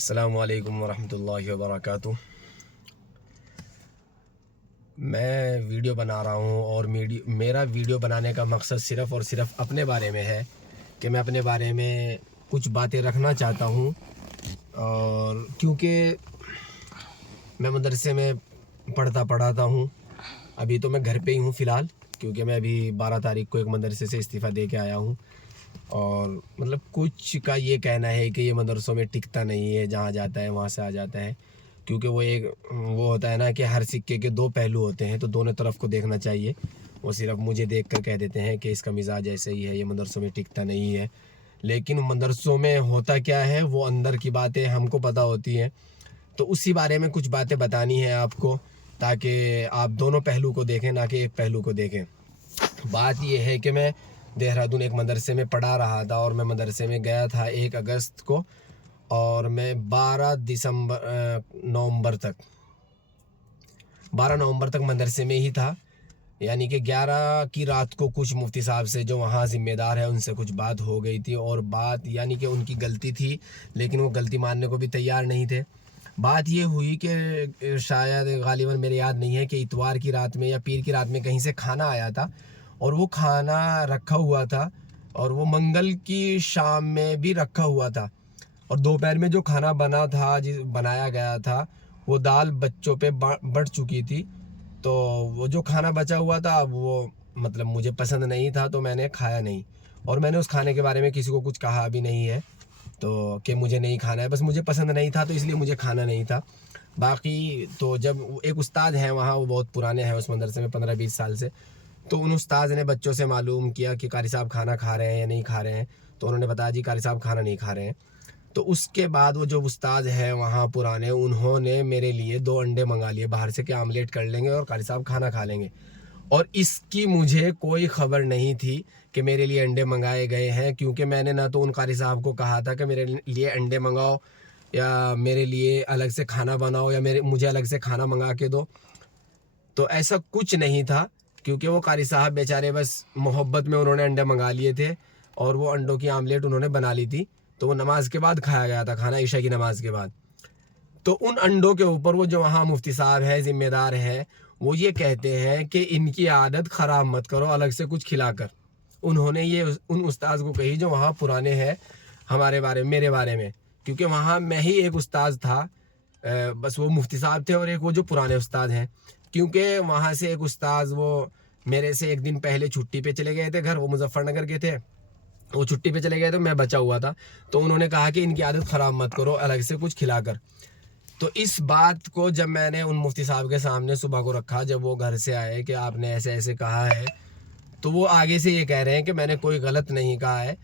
السلام علیکم ورحمۃ اللہ وبرکاتہ۔ میں ویڈیو بنا رہا ہوں اور میرا ویڈیو بنانے کا مقصد صرف اور صرف اپنے بارے میں ہے کہ میں اپنے بارے میں کچھ باتیں رکھنا چاہتا ہوں، اور کیونکہ میں مدرسے میں پڑھاتا ہوں۔ ابھی تو میں گھر پہ ہی ہوں فی الحال، کیونکہ میں ابھی 12 تاریخ کو ایک مدرسے سے استعفیٰ دے کے آیا ہوں، اور مطلب کچھ کا یہ کہنا ہے کہ یہ مدرسوں میں ٹکتا نہیں ہے، جہاں جاتا ہے وہاں سے آ جاتا ہے، کیونکہ وہ ہوتا ہے نا کہ ہر سکے کے دو پہلو ہوتے ہیں، تو دونوں طرف کو دیکھنا چاہیے۔ وہ صرف مجھے دیکھ کر کہہ دیتے ہیں کہ اس کا مزاج ایسے ہی ہے، یہ مدرسوں میں ٹکتا نہیں ہے، لیکن مدرسوں میں ہوتا کیا ہے وہ اندر کی باتیں ہم کو پتہ ہوتی ہیں، تو اسی بارے میں کچھ باتیں بتانی ہیں آپ کو، تاکہ آپ دونوں پہلو کو دیکھیں، نہ کہ ایک پہلو کو دیکھیں۔ بات یہ ہے کہ میں دہرادون ایک مدرسے میں پڑھا رہا تھا، اور میں مدرسے میں گیا تھا 1 اگست کو، اور میں 12 نومبر تک مدرسے میں ہی تھا، یعنی کہ 11 کی رات کو کچھ مفتی صاحب سے جو وہاں ذمہ دار ہے ان سے کچھ بات ہو گئی تھی، اور بات یعنی کہ ان کی غلطی تھی، لیکن وہ غلطی ماننے کو بھی تیار نہیں تھے۔ بات یہ ہوئی کہ شاید غالباً میرے یاد نہیں ہے کہ اتوار کی رات میں یا پیر کی رات میں کہیں سے کھانا آیا تھا، اور وہ کھانا رکھا ہوا تھا، اور وہ منگل کی شام میں بھی رکھا ہوا تھا، اور دوپہر میں جو کھانا بنایا گیا تھا وہ دال بچوں پہ بٹ چکی تھی، تو وہ جو کھانا بچا ہوا تھا اب وہ مطلب مجھے پسند نہیں تھا، تو میں نے کھایا نہیں، اور میں نے اس کھانے کے بارے میں کسی کو کچھ کہا بھی نہیں ہے، تو کہ مجھے نہیں کھانا ہے، بس مجھے پسند نہیں تھا تو اس لیے مجھے کھانا نہیں تھا۔ باقی تو جب ایک استاد ہیں وہاں، وہ بہت پرانے ہیں اس مدرسے میں 15-20 سال سے، تو ان استاد نے بچوں سے معلوم کیا کہ قاری صاحب کھانا کھا رہے ہیں یا نہیں کھا رہے ہیں، تو انہوں نے بتایا جی قاری صاحب کھانا نہیں کھا رہے ہیں۔ تو اس کے بعد وہ جو استاد ہیں وہاں پرانے، انہوں نے میرے لیے 2 انڈے منگا لیے باہر سے کہ آملیٹ کر لیں گے اور قاری صاحب کھانا کھا لیں گے، اور اس کی مجھے کوئی خبر نہیں تھی کہ میرے لیے انڈے منگائے گئے ہیں، کیونکہ میں نے نہ تو ان قاری صاحب کو کہا تھا کہ میرے لیے انڈے منگاؤ، یا میرے لیے الگ سے کھانا بناؤ، یا مجھے الگ سے کھانا منگا کے دو، تو ایسا کچھ نہیں تھا، کیونکہ وہ قاری صاحب بیچارے بس محبت میں انہوں نے انڈے منگا لیے تھے، اور وہ انڈوں کی آملیٹ انہوں نے بنا لی تھی، تو وہ نماز کے بعد کھایا گیا تھا، کھانا عشاء کی نماز کے بعد۔ تو ان انڈوں کے اوپر وہ جو وہاں مفتی صاحب ہے، ذمہ دار ہے، وہ یہ کہتے ہیں کہ ان کی عادت خراب مت کرو الگ سے کچھ کھلا کر۔ انہوں نے یہ ان استاد کو کہی جو وہاں پرانے ہیں میرے بارے میں، کیونکہ وہاں میں ہی ایک استاد تھا، بس وہ مفتی صاحب تھے اور ایک وہ جو پرانے استاد ہیں، کیونکہ وہاں سے ایک استاد وہ میرے سے 1 دن پہلے چھٹی پہ چلے گئے تھے گھر، وہ مظفر نگر کے تھے، وہ چھٹی پہ چلے گئے تو میں بچا ہوا تھا، تو انہوں نے کہا کہ ان کی عادت خراب مت کرو الگ سے کچھ کھلا کر۔ تو اس بات کو جب میں نے ان مفتی صاحب کے سامنے صبح کو رکھا، جب وہ گھر سے آئے کہ آپ نے ایسے ایسے کہا ہے، تو وہ آگے سے یہ کہہ رہے ہیں کہ میں نے کوئی غلط نہیں کہا ہے،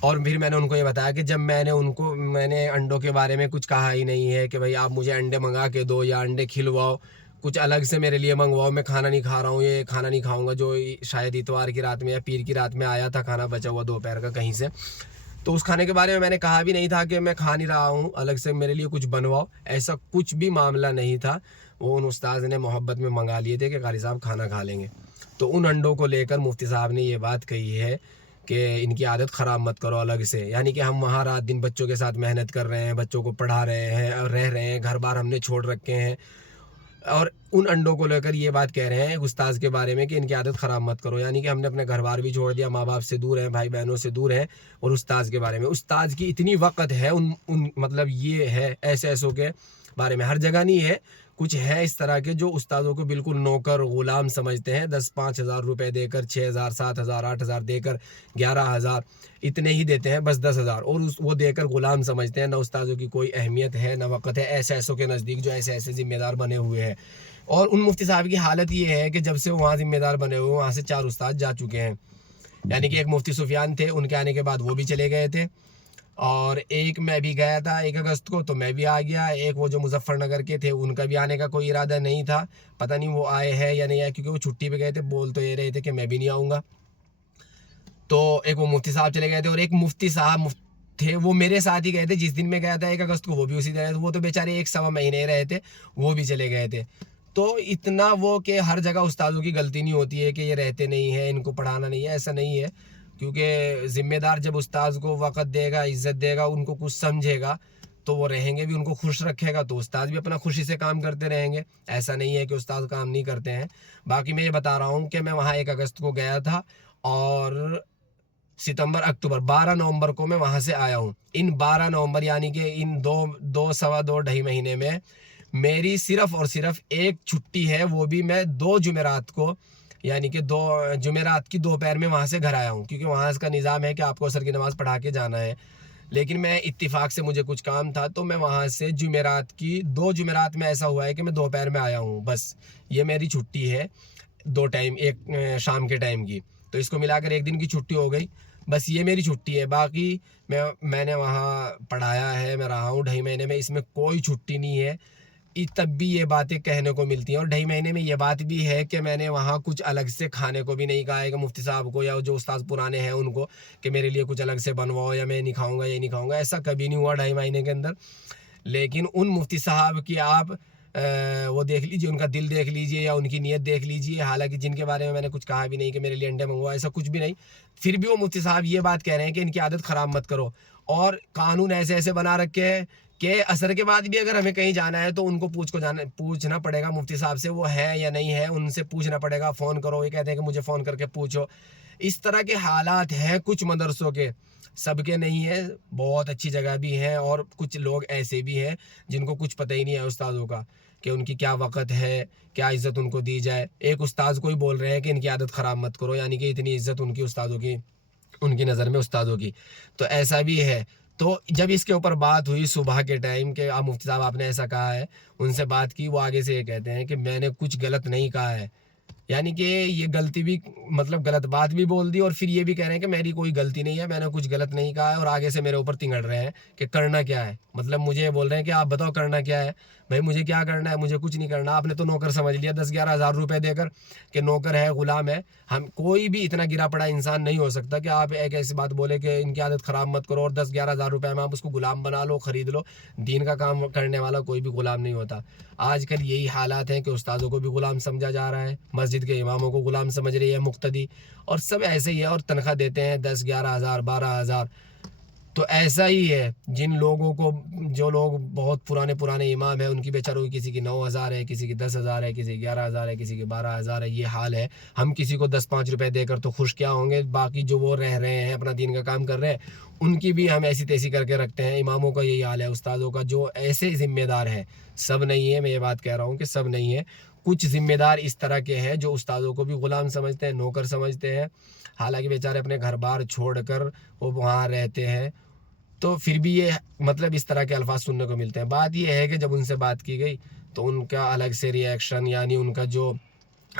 اور پھر میں نے ان کو یہ بتایا کہ جب میں نے انڈوں کے بارے میں کچھ کہا ہی نہیں ہے کہ بھائی آپ مجھے انڈے منگا کے دو یا انڈے کھلواؤ، کچھ الگ سے میرے لیے منگواؤ، میں کھانا نہیں کھا رہا ہوں، یہ کھانا نہیں کھاؤں گا جو شاید اتوار کی رات میں یا پیر کی رات میں آیا تھا کھانا بچا ہوا دوپہر کا کہیں سے، تو اس کھانے کے بارے میں نے کہا بھی نہیں تھا کہ میں کھا نہیں رہا ہوں، الگ سے میرے لیے کچھ بنواؤ، ایسا کچھ بھی معاملہ نہیں تھا۔ وہ ان استاد نے محبت میں منگا لیے تھے کہ قاری صاحب کھانا کھا لیں گے، تو ان انڈوں کو لے کر مفتی صاحب نے یہ بات کہی ہے کہ ان کی عادت خراب مت کرو الگ سے، یعنی کہ ہم وہاں رات دن بچوں کے ساتھ محنت کر رہے ہیں، بچوں کو پڑھا رہے ہیں اور رہ رہے ہیں، گھر بار ہم نے چھوڑ رکھے ہیں، اور ان انڈوں کو لے کر یہ بات کہہ رہے ہیں استاذ کے بارے میں کہ ان کی عادت خراب مت کرو، یعنی کہ ہم نے اپنے گھر بار بھی چھوڑ دیا، ماں باپ سے دور ہیں، بھائی بہنوں سے دور ہیں، اور استاذ کے بارے میں، استاذ کی اتنی وقت ہے مطلب یہ ہے ایسوں کے بارے میں، ہر جگہ نہیں ہے، کچھ ہے اس طرح کے جو استادوں کو بالکل نوکر غلام سمجھتے ہیں، 10-5 ہزار روپے دے کر، 6 ہزار 7 ہزار 8 ہزار دے کر، 11 ہزار اتنے ہی دیتے ہیں، بس 10 ہزار، اور وہ دے کر غلام سمجھتے ہیں، نہ استادوں کی کوئی اہمیت ہے نہ وقت ہے، ایسوں کے نزدیک جو ایسے ذمہ دار بنے ہوئے ہیں۔ اور ان مفتی صاحب کی حالت یہ ہے کہ جب سے وہاں ذمہ دار بنے ہوئے وہاں سے 4 استاد جا چکے ہیں، یعنی کہ ایک مفتی سفیان تھے، ان کے آنے کے بعد وہ بھی چلے گئے تھے، اور ایک میں بھی گیا تھا 1 اگست کو تو میں بھی آ گیا، ایک وہ جو مظفر نگر کے تھے ان کا بھی آنے کا کوئی ارادہ نہیں تھا، پتہ نہیں وہ آئے ہیں یا نہیں آئے، کیونکہ وہ چھٹی پہ گئے تھے، بول تو یہ رہے تھے کہ میں بھی نہیں آؤں گا، تو ایک وہ مفتی صاحب چلے گئے تھے، اور ایک مفتی صاحب تھے وہ میرے ساتھ ہی گئے تھے، جس دن میں گیا تھا 1 اگست کو وہ بھی اسی دن، وہ تو بیچارے 1 سوا مہینے رہے تھے، وہ بھی چلے گئے تھے، تو اتنا وہ کہ ہر جگہ استادوں کی غلطی نہیں ہوتی ہے کہ یہ رہتے نہیں ہیں، ان کو پڑھانا نہیں ہے، ایسا نہیں ہے، کیونکہ ذمہ دار جب استاذ کو وقت دے گا، عزت دے گا، ان کو کچھ سمجھے گا، تو وہ رہیں گے بھی، ان کو خوش رکھے گا تو استاد بھی اپنا خوشی سے کام کرتے رہیں گے. ایسا نہیں ہے کہ استاد کام نہیں کرتے ہیں. باقی میں یہ بتا رہا ہوں کہ میں وہاں 1 اگست کو گیا تھا اور ستمبر اکتوبر 12 نومبر کو میں وہاں سے آیا ہوں. ان 12 نومبر یعنی کہ ان دو سوا دو ڈھائی مہینے میں میری صرف اور صرف ایک چھٹی ہے، وہ بھی میں 2 جمعرات کو یعنی کہ 2 جمعرات کی دوپہر میں وہاں سے گھر آیا ہوں، کیونکہ وہاں اس کا نظام ہے کہ آپ کو عصر کی نماز پڑھا کے جانا ہے. لیکن میں اتفاق سے مجھے کچھ کام تھا تو میں وہاں سے جمعرات کی 2 جمعرات میں ایسا ہوا ہے کہ میں دوپہر میں آیا ہوں. بس یہ میری چھٹی ہے 2 ٹائم، ایک شام کے ٹائم کی، تو اس کو ملا کر 1 دن کی چھٹی ہو گئی. بس یہ میری چھٹی ہے. باقی میں نے وہاں پڑھایا ہے، میں رہا ہوں 2.5 مہینے میں، اس میں کوئی چھٹی نہیں ہے. تب بھی یہ باتیں کہنے کو ملتی ہیں. اور 2.5 مہینے میں یہ بات بھی ہے کہ میں نے وہاں کچھ الگ سے کھانے کو بھی نہیں کہا ہے کہ مفتی صاحب کو یا جو استاد پرانے ہیں ان کو کہ میرے لیے کچھ الگ سے بنواؤ یا میں نہیں کھاؤں گا، یہ نہیں کھاؤں گا. ایسا کبھی نہیں ہوا 2.5 مہینے کے اندر. لیکن ان مفتی صاحب کی آپ وہ دیکھ لیجئے، ان کا دل دیکھ لیجئے یا ان کی نیت دیکھ لیجئے. حالانکہ جن کے بارے میں نے کچھ کہا بھی نہیں کہ میرے لیے انڈے منگواؤ، ایسا کچھ بھی نہیں، پھر بھی وہ مفتی صاحب یہ بات کہہ رہے ہیں کہ ان کی عادت خراب مت کرو. اور قانون ایسے بنا رکھے ہیں کہ عصر کے بعد بھی اگر ہمیں کہیں جانا ہے تو ان کو پوچھنا پڑے گا مفتی صاحب سے وہ ہے یا نہیں ہے، ان سے پوچھنا پڑے گا. فون کرو، یہ کہتے ہیں کہ مجھے فون کر کے پوچھو. اس طرح کے حالات ہیں کچھ مدرسوں کے، سب کے نہیں ہیں. بہت اچھی جگہ بھی ہیں اور کچھ لوگ ایسے بھی ہیں جن کو کچھ پتہ ہی نہیں ہے استادوں کا کہ ان کی کیا وقت ہے، کیا عزت ان کو دی جائے. ایک استاد کو ہی بول رہے ہیں کہ ان کی عادت خراب مت کرو، یعنی کہ اتنی عزت ان کی استادوں کی، ان کی نظر میں استادوں کی. تو ایسا بھی ہے. تو جب اس کے اوپر بات ہوئی صبح کے ٹائم کہ آپ مفتی صاحب آپ نے ایسا کہا ہے، ان سے بات کی، وہ آگے سے یہ کہتے ہیں کہ میں نے کچھ غلط نہیں کہا ہے. یعنی کہ یہ غلطی بھی مطلب غلط بات بھی بول دی اور پھر یہ بھی کہہ رہے ہیں کہ میری کوئی غلطی نہیں ہے، میں نے کچھ غلط نہیں کہا ہے. اور آگے سے میرے اوپر تنگڑ رہے ہیں کہ کرنا کیا ہے. مطلب مجھے بول رہے ہیں کہ آپ بتاؤ کرنا کیا ہے. بھائی مجھے کیا کرنا ہے؟ مجھے کچھ نہیں کرنا. آپ نے تو نوکر سمجھ لیا 10-11 ہزار روپے دے کر کہ نوکر ہے، غلام ہے. ہم کوئی بھی اتنا گرا پڑا انسان نہیں ہو سکتا کہ آپ ایک ایسی بات بولے کہ ان کی عادت خراب مت کرو اور 10-11 ہزار روپے میں آپ اس کو غلام بنا لو، خرید لو. دین کا کام کرنے والا کوئی بھی غلام نہیں ہوتا. آج کل یہی حالات ہیں کہ استادوں کو بھی غلام سمجھا جا رہا ہے، مسجد کے اماموں کو غلام سمجھ رہی ہے مقتدی، اور سب ایسے ہی ہے. اور تنخواہ دیتے ہیں 10-11 ہزار 12 ہزار. تو ایسا ہی ہے جن لوگوں کو، جو لوگ بہت پرانے امام ہیں، ان کی بیچاروں کی کسی کی 9 ہزار ہے، کسی کی 10 ہزار ہے، کسی کی 11 ہزار ہے، کسی کی 12 ہزار ہے. یہ حال ہے. ہم کسی کو 10-5 روپے دے کر تو خوش کیا ہوں گے. باقی جو وہ رہ رہے ہیں اپنا دین کا کام کر رہے ہیں ان کی بھی ہم ایسی تیسی کر کے رکھتے ہیں. اماموں کا یہی حال ہے، استادوں کا. جو ایسے ذمہ دار ہیں، سب نہیں ہے، میں یہ بات کہہ رہا ہوں کہ سب نہیں ہے، کچھ ذمہ دار اس طرح کے ہیں جو استادوں کو بھی غلام سمجھتے ہیں، نوکر سمجھتے ہیں. حالانکہ بیچارے اپنے گھر بار چھوڑ کر وہ وہاں رہتے ہیں. تو پھر بھی یہ مطلب اس طرح کے الفاظ سننے کو ملتے ہیں. بات یہ ہے کہ جب ان سے بات کی گئی تو ان کا الگ سے ری ایکشن، یعنی ان کا جو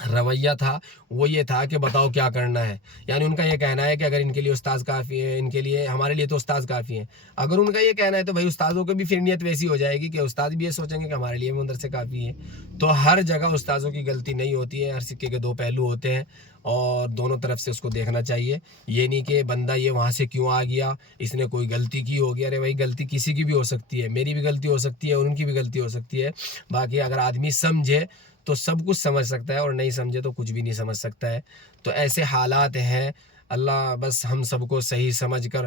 رویہ تھا وہ یہ تھا کہ بتاؤ کیا کرنا ہے. یعنی ان کا یہ کہنا ہے کہ اگر ان کے لیے استاذ کافی ہیں، ان کے لیے، ہمارے لیے تو استاذ کافی ہیں. اگر ان کا یہ کہنا ہے تو بھائی استاذوں کو بھی پھر نیت ویسی ہو جائے گی کہ استاد بھی یہ سوچیں گے کہ ہمارے لیے مدرسے کافی ہیں. تو ہر جگہ استاذوں کی غلطی نہیں ہوتی ہے، ہر سکے کے 2 پہلو ہوتے ہیں اور دونوں طرف سے اس کو دیکھنا چاہیے. یہ نہیں کہ بندہ یہ وہاں سے کیوں آ گیا، اس نے کوئی غلطی کی ہوگی. ارے بھائی غلطی کسی کی بھی ہو سکتی ہے، میری بھی غلطی ہو سکتی ہے اور ان کی بھی غلطی ہو سکتی ہے. باقی اگر آدمی سمجھے تو سب کچھ سمجھ سکتا ہے اور نہیں سمجھے تو کچھ بھی نہیں سمجھ سکتا ہے. تو ایسے حالات ہیں. اللہ بس ہم سب کو صحیح سمجھ کر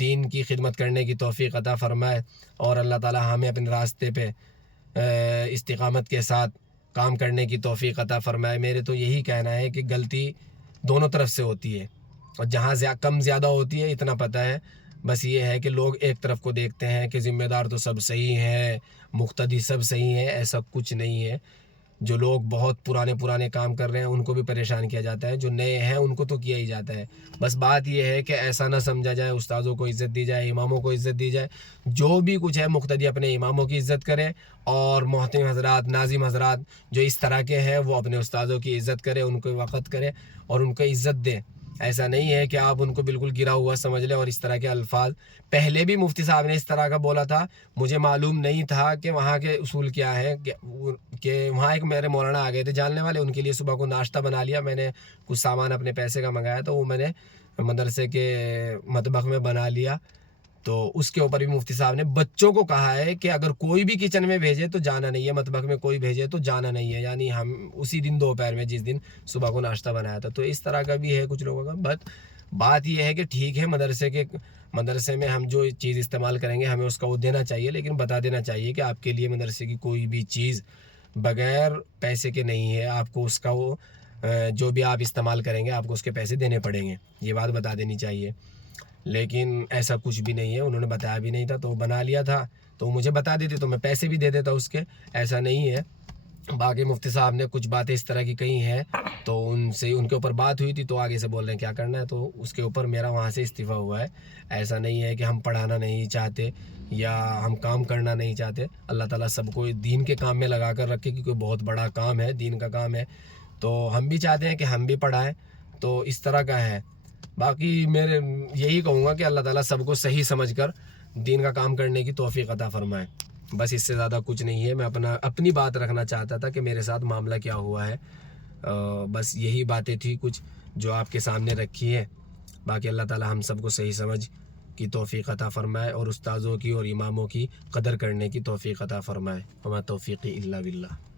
دین کی خدمت کرنے کی توفیق عطا فرمائے اور اللہ تعالی ہمیں اپنے راستے پہ استقامت کے ساتھ کام کرنے کی توفیق عطا فرمائے. میرے تو یہی کہنا ہے کہ غلطی دونوں طرف سے ہوتی ہے اور جہاں کم زیادہ ہوتی ہے اتنا پتہ ہے. بس یہ ہے کہ لوگ ایک طرف کو دیکھتے ہیں کہ ذمہ دار تو سب صحیح ہیں، مقتدی سب صحیح ہیں. ایسا کچھ نہیں ہے. جو لوگ بہت پرانے کام کر رہے ہیں ان کو بھی پریشان کیا جاتا ہے، جو نئے ہیں ان کو تو کیا ہی جاتا ہے. بس بات یہ ہے کہ ایسا نہ سمجھا جائے، استاذوں کو عزت دی جائے، اماموں کو عزت دی جائے. جو بھی کچھ ہے مقتدی اپنے اماموں کی عزت کرے اور محترم حضرات، ناظم حضرات جو اس طرح کے ہیں وہ اپنے استاذوں کی عزت کرے، ان کو وقت کرے اور ان کو عزت دے. ایسا نہیں ہے کہ آپ ان کو بالکل گرا ہوا سمجھ لیں. اور اس طرح کے الفاظ پہلے بھی مفتی صاحب نے اس طرح کا بولا تھا. مجھے معلوم نہیں تھا کہ وہاں کے اصول کیا ہے، کہ وہاں ایک میرے مولانا آ گئے تھے جاننے والے، ان کے لیے صبح کو ناشتہ بنا لیا. میں نے کچھ سامان اپنے پیسے کا منگایا تو وہ میں نے مدرسے کے مطبخ میں بنا لیا. تو اس کے اوپر بھی مفتی صاحب نے بچوں کو کہا ہے کہ اگر کوئی بھی کچن میں بھیجے تو جانا نہیں ہے، مطبخ میں کوئی بھیجے تو جانا نہیں ہے. یعنی ہم اسی دن دوپہر میں جس دن صبح کو ناشتہ بنایا تھا. تو اس طرح کا بھی ہے کچھ لوگوں کا. بات یہ ہے کہ ٹھیک ہے مدرسے میں ہم جو چیز استعمال کریں گے ہمیں اس کا وہ دینا چاہیے، لیکن بتا دینا چاہیے کہ آپ کے لیے مدرسے کی کوئی بھی چیز بغیر پیسے کے نہیں ہے، آپ کو اس کا وہ جو بھی آپ استعمال کریں گے آپ کو اس کے پیسے دینے پڑیں گے، یہ بات بتا دینی چاہیے۔ لیکن ایسا کچھ بھی نہیں ہے، انہوں نے بتایا بھی نہیں تھا تو بنا لیا تھا، تو مجھے بتا دیتے تو میں پیسے بھی دے دیتا اس کے، ایسا نہیں ہے۔ باقی مفتی صاحب نے کچھ باتیں اس طرح کی کہی ہیں تو ان کے اوپر بات ہوئی تھی تو آگے سے بول رہے ہیں کیا کرنا ہے، تو اس کے اوپر میرا وہاں سے استعفیٰ ہوا ہے۔ ایسا نہیں ہے کہ ہم پڑھانا نہیں چاہتے یا ہم کام کرنا نہیں چاہتے، اللہ تعالیٰ سب کو دین کے کام میں لگا کر رکھے، کیونکہ بہت بڑا کام ہے، دین کا کام ہے، تو ہم بھی چاہتے ہیں کہ ہم بھی پڑھائیں، تو اس طرح کا ہے۔ باقی میرے یہی کہوں گا کہ اللہ تعالیٰ سب کو صحیح سمجھ کر دین کا کام کرنے کی توفیق عطا فرمائے، بس اس سے زیادہ کچھ نہیں ہے۔ میں اپنی بات رکھنا چاہتا تھا کہ میرے ساتھ معاملہ کیا ہوا ہے، بس یہی باتیں تھی کچھ جو آپ کے سامنے رکھی ہے۔ باقی اللہ تعالیٰ ہم سب کو صحیح سمجھ کی توفیق عطا فرمائے اور استاذوں کی اور اماموں کی قدر کرنے کی توفیق عطا فرمائے۔ وما توفیقی الا باللہ۔